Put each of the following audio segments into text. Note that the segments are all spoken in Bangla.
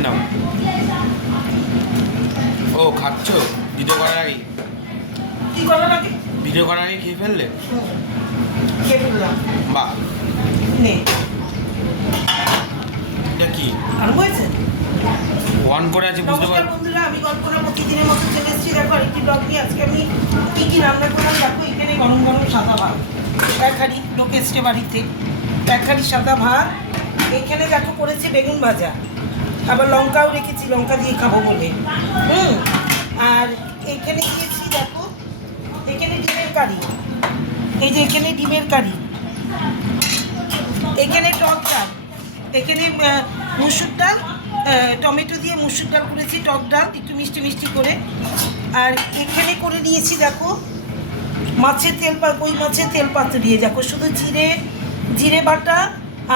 খেয়ে নাও। ও খাচ্ছ ভিডিও করার আগে? কি করার আগে? ভিডিও করার আগে খেয়ে ফেললে? খেয়ে ফেললাম। বাহ, নে এটা কি আর হয়েছে? অন করে আছে বুঝতে নমস্কার পারো? বন্ধুরা, আমি কল্পনা প্রতিদিনের মতো চলে এসেছি। দেখো আরেকটি ব্লগ নিয়ে। আজকে আমি কী কী রান্না করলাম দেখো। এখানে গরম গরম সাদা ভাত, এক হাঁড়ি লোক এসছে বাড়িতে, এক হাঁড়ি সাদা ভাত। এখানে দেখো করেছি বেগুন ভাজা, আবার লঙ্কাও রেখেছি লঙ্কা দিয়ে খাবো বলে। আর এখানে দিয়েছি দেখো, এখানে ডিমের কারি, এই যে এখানে ডিমের কারি, এখানে টক ডাল, এখানে মুসুর ডাল, টমেটো দিয়ে মুসুর ডাল করেছি, টক ডাল একটু মিষ্টি মিষ্টি করে। আর এখানে করে নিয়েছি দেখো মাছের তেল, কই মাছের তেল পাতুরিয়ে দেখো, শুধু জিরে বাটা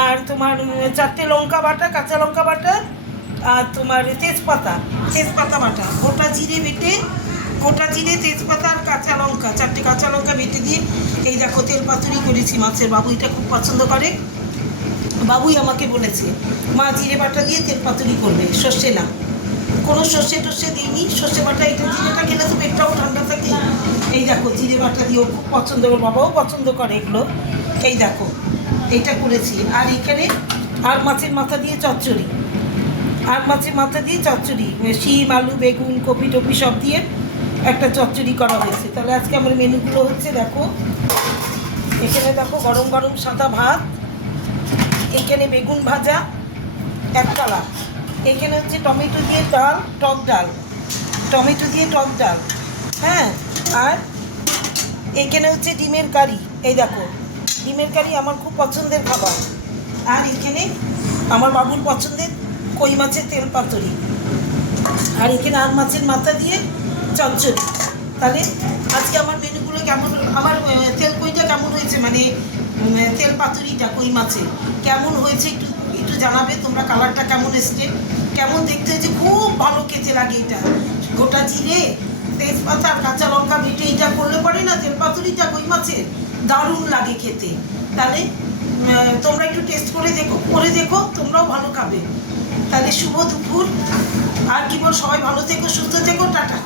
আর তোমার 4টে লঙ্কা বাটা, কাঁচা লঙ্কা বাটা, আর তোমার তেজপাতা বাটা, গোটা জিরে বেটে, গোটা জিরে, তেজপাতা আর কাঁচা লঙ্কা, 4টে কাঁচা লঙ্কা বেটে দিয়ে এই দেখো তেল পাতুরি করেছি মাছের। বাবু এটা খুব পছন্দ করে, বাবুই আমাকে বলেছে মা জিরে বাটা দিয়ে তেল পাতুরি করবে, সর্ষে না, কোনো সর্ষে টর্ষে দিইনি, সর্ষে বাটা। এটা জিরেটা খেলে তো পেটটাও ঠান্ডা থাকে। এই দেখো জিরে বাটা দিয়েও খুব পছন্দ করে, বাবাও পছন্দ করে এগুলো। এই দেখো এইটা করেছি। আর এখানে আর মাছের মাথা দিয়ে চচ্চড়ি, আর মাছের মাথা দিয়ে চচ্চড়ি, শিম আলু বেগুন কপি টপি সব দিয়ে একটা চচ্চড়ি করা হয়েছে। তাহলে আজকে আমার মেনুগুলো হচ্ছে দেখো, এখানে দেখো গরম গরম সাদা ভাত, এইখানে বেগুন ভাজা এক থালা, এইখানে হচ্ছে টমেটো দিয়ে ডাল, টক ডাল, টমেটো দিয়ে টক ডাল, হ্যাঁ। আর এইখানে হচ্ছে ডিমের কারি, এই দেখো ডিমের কারি আমার খুব পছন্দের খাবার। আর এখানে আমার বাবুর পছন্দের কই মাছের তেল পাতুরি, আর এখানে আর মাছের মাথা দিয়ে চচ্চড়ি। তাহলে আজকে আমার মেনুগুলো কেমন, আমার তেল কইটা কেমন হয়েছে, মানে তেল পাতুরিটা কই মাছের কেমন হয়েছে একটু একটু জানাবে তোমরা। কালারটা কেমন এসছে, কেমন দেখতে হয়েছে, খুব ভালো খেতে লাগে এটা। গোটা জিরে তেজপাতা আর কাঁচা লঙ্কা বেটে এইটা করলে পরে না তেল পাতুরিটা কই মাছের দারুণ লাগে খেতে। তাহলে তোমরা একটু টেস্ট করে দেখো, তোমরাও ভালো খাবে। তাহলে শুভ দুপুর, আর কি বল, সবাই ভালো থেকো, সুস্থ থেকো, টাটা।